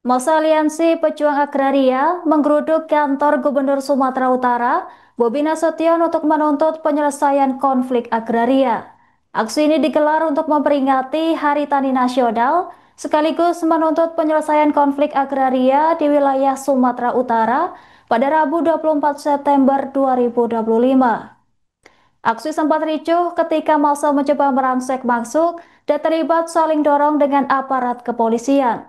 Masa Aliansi Pejuang Agraria menggeruduk kantor Gubernur Sumatera Utara, Bobi Nasution untuk menuntut penyelesaian konflik agraria. Aksi ini digelar untuk memperingati Hari Tani Nasional, sekaligus menuntut penyelesaian konflik agraria di wilayah Sumatera Utara pada Rabu 24 September 2025. Aksi sempat ricuh ketika massa mencoba merangsek masuk dan terlibat saling dorong dengan aparat kepolisian.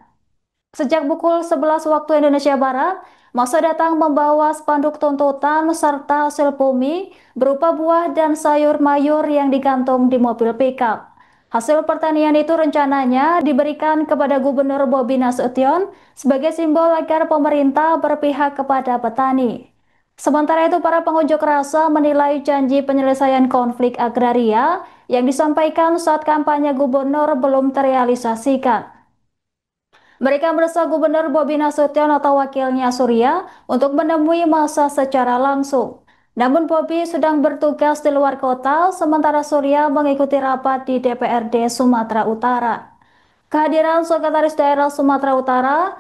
Sejak pukul 11 waktu Indonesia Barat, massa datang membawa spanduk tuntutan serta hasil bumi berupa buah dan sayur mayur yang digantung di mobil pickup. Hasil pertanian itu rencananya diberikan kepada Gubernur Bobi Nasution sebagai simbol agar pemerintah berpihak kepada petani. Sementara itu, para pengunjuk rasa menilai janji penyelesaian konflik agraria yang disampaikan saat kampanye gubernur belum terrealisasikan. Mereka mendesak Gubernur Bobi Nasution atau wakilnya Surya untuk menemui massa secara langsung. Namun Bobi sedang bertugas di luar kota, sementara Surya mengikuti rapat di DPRD Sumatera Utara. Kehadiran Sekretaris Daerah Sumatera Utara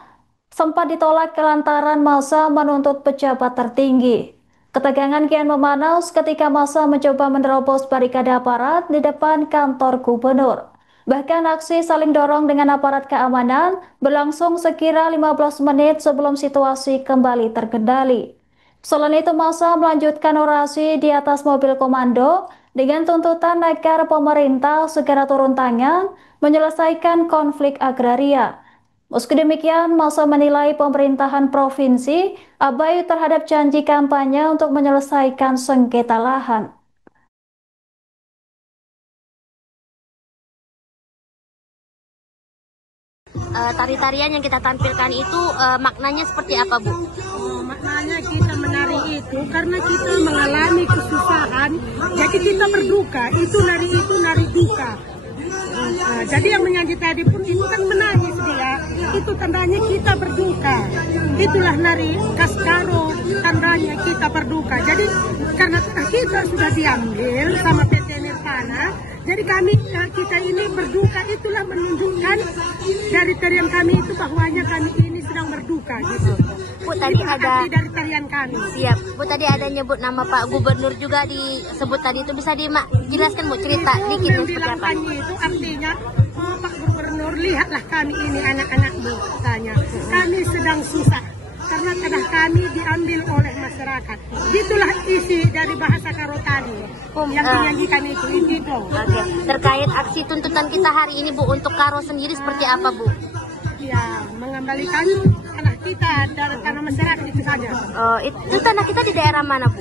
sempat ditolak lantaran massa menuntut pejabat tertinggi. Ketegangan kian memanas ketika massa mencoba menerobos barikade aparat di depan kantor gubernur. Bahkan aksi saling dorong dengan aparat keamanan berlangsung sekira 15 menit sebelum situasi kembali terkendali. Selain itu, massa melanjutkan orasi di atas mobil komando dengan tuntutan agar pemerintah segera turun tangan menyelesaikan konflik agraria. Meski demikian, massa menilai pemerintahan provinsi abai terhadap janji kampanye untuk menyelesaikan sengketa lahan. Tari-tarian yang kita tampilkan itu maknanya seperti apa, Bu? Maknanya kita menari itu karena kita mengalami kesusahan, jadi kita berduka. Itu nari duka. Jadi yang menyanyi tadi pun itu kan menangis dia. Itu tandanya kita berduka. Itulah nari Kaskaro, tandanya kita berduka. Jadi karena kita sudah diambil sama PT Nirvana, jadi kita ini berduka, itulah menunjukkan dari tarian kami itu bahwanya kami ini sedang berduka gitu. Bu, tadi ada dari tarian kami. Siap. Bu, tadi ada nyebut nama Pak Gubernur juga disebut tadi itu, bisa dijelaskan Bu, cerita dikit Yang seperti apa? itu artinya, oh, Pak Gubernur, lihatlah kami ini anak-anakmu, katanya. Kami sedang susah karena tanah kami diambil oleh masyarakat. Itulah isi dari bahasa Karo tadi yang dinyanyikan itu. Oke. Terkait aksi tuntutan kita hari ini, Bu, untuk Karo sendiri seperti apa, Bu? Ya, mengembalikan tanah kita dari tanah masyarakat itu saja. Itu tanah kita di daerah mana, Bu?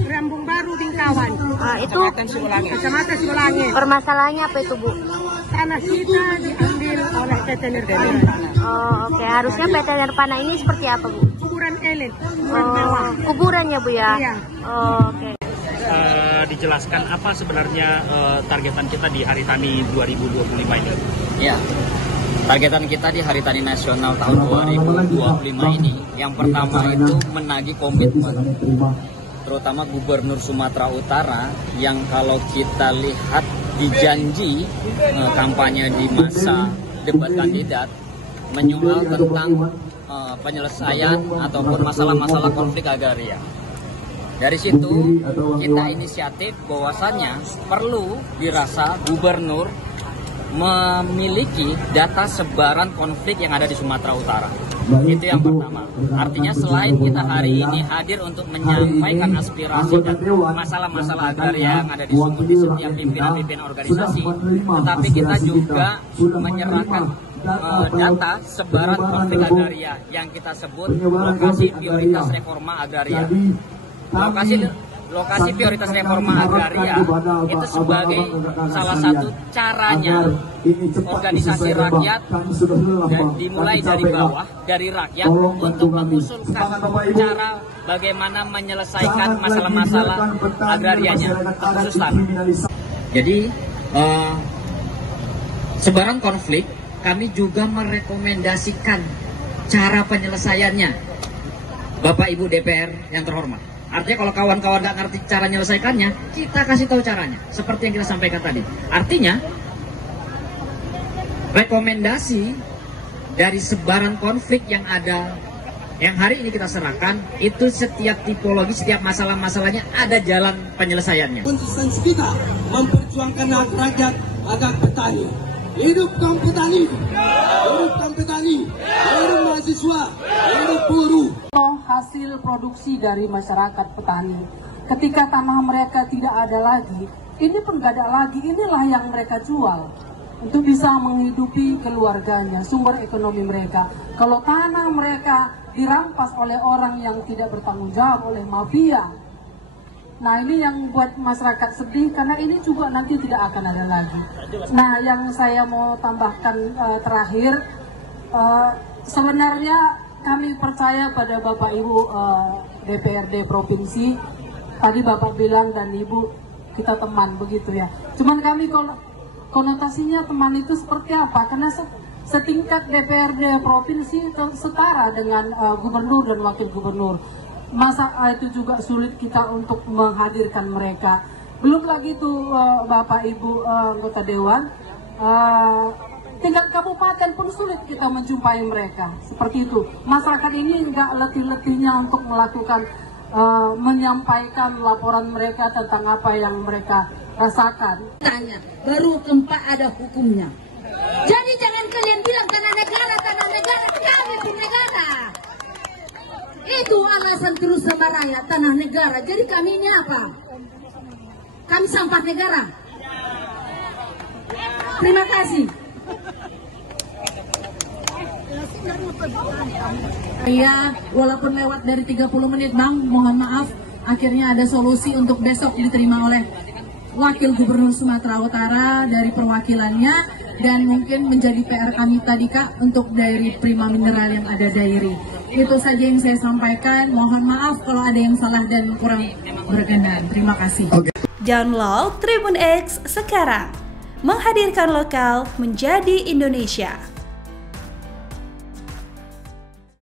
Rambung Baru, Bingkawan. Itu Kecamatan Sibolangit. permasalahannya apa itu, Bu? Tanah kita diambil oleh PT Nirvana. Oke. Harusnya PT Nirvana ini seperti apa, Bu? Kuburan elit, kuburan mewah. Kuburannya, Bu, ya? Iya. Oke. Dijelaskan apa sebenarnya targetan kita di Hari Tani 2025 ini? Ya, targetan kita di Hari Tani Nasional tahun 2025 ini, yang pertama itu menagih komitmen, terutama Gubernur Sumatera Utara yang kalau kita lihat di janji kampanye di masa debat kandidat menyual tentang penyelesaian ataupun masalah-masalah konflik agraria. Dari situ kita inisiatif bahwasannya perlu dirasa gubernur memiliki data sebaran konflik yang ada di Sumatera Utara. Itu yang pertama. Artinya selain kita hari ini hadir untuk menyampaikan aspirasi dan masalah-masalah agraria yang ada di setiap pimpinan-pimpinan organisasi, tetapi kita juga menyerahkan data sebaran konflik agraria yang kita sebut lokasi prioritas reforma agraria. Lokasi prioritas reforma agraria itu sebagai salah satu caranya organisasi rakyat dan dimulai dari bawah, dari rakyat untuk mengusulkan cara bagaimana menyelesaikan masalah-masalah agrarianya khusus tanah. Jadi sebaran konflik kami juga merekomendasikan cara penyelesaiannya, Bapak Ibu DPR yang terhormat. Artinya kalau kawan-kawan nggak ngerti cara menyelesaikannya, kita kasih tahu caranya. Seperti yang kita sampaikan tadi. Artinya, rekomendasi dari sebaran konflik yang ada, yang hari ini kita serahkan, itu setiap tipologi, setiap masalah-masalahnya ada jalan penyelesaiannya. Konsistensi kita memperjuangkan hak rakyat, hak petani. Hidup kaum petani, hidup kaum petani, hidup mahasiswa, hidup buruh. Hasil produksi dari masyarakat petani, ketika tanah mereka tidak ada lagi, ini pun gak ada lagi, inilah yang mereka jual untuk bisa menghidupi keluarganya, sumber ekonomi mereka. Kalau tanah mereka dirampas oleh orang yang tidak bertanggung jawab, oleh mafia, nah ini yang buat masyarakat sedih, karena ini juga nanti tidak akan ada lagi. Nah, yang saya mau tambahkan terakhir, sebenarnya kami percaya pada Bapak Ibu DPRD Provinsi. Tadi Bapak bilang dan Ibu kita teman begitu ya. Cuman kami konotasinya teman itu seperti apa? Karena setingkat DPRD Provinsi setara dengan Gubernur dan Wakil Gubernur. Masa itu juga sulit kita untuk menghadirkan mereka. Belum lagi tuh Bapak Ibu anggota Dewan, tingkat kabupaten pun sulit kita menjumpai mereka. Seperti itu. Masyarakat ini nggak letih-letihnya untuk melakukan menyampaikan laporan mereka tentang apa yang mereka rasakan. Tanya, baru keempat ada hukumnya. Jadi jangan kalian bilang tanah negara, kami pun negara. Itu alasan terus sama rakyat, tanah negara. Jadi kami ini apa? Kami sampah negara. Terima kasih. Iya, walaupun lewat dari 30 menit Bang, mohon maaf, akhirnya ada solusi untuk besok diterima oleh Wakil Gubernur Sumatera Utara dari perwakilannya, dan mungkin menjadi PR kami tadi Kak untuk dari Prima Mineral yang ada Dairi. Itu saja yang saya sampaikan, mohon maaf kalau ada yang salah dan kurang berkenan. Terima kasih. Download Tribun X sekarang, menghadirkan lokal menjadi Indonesia.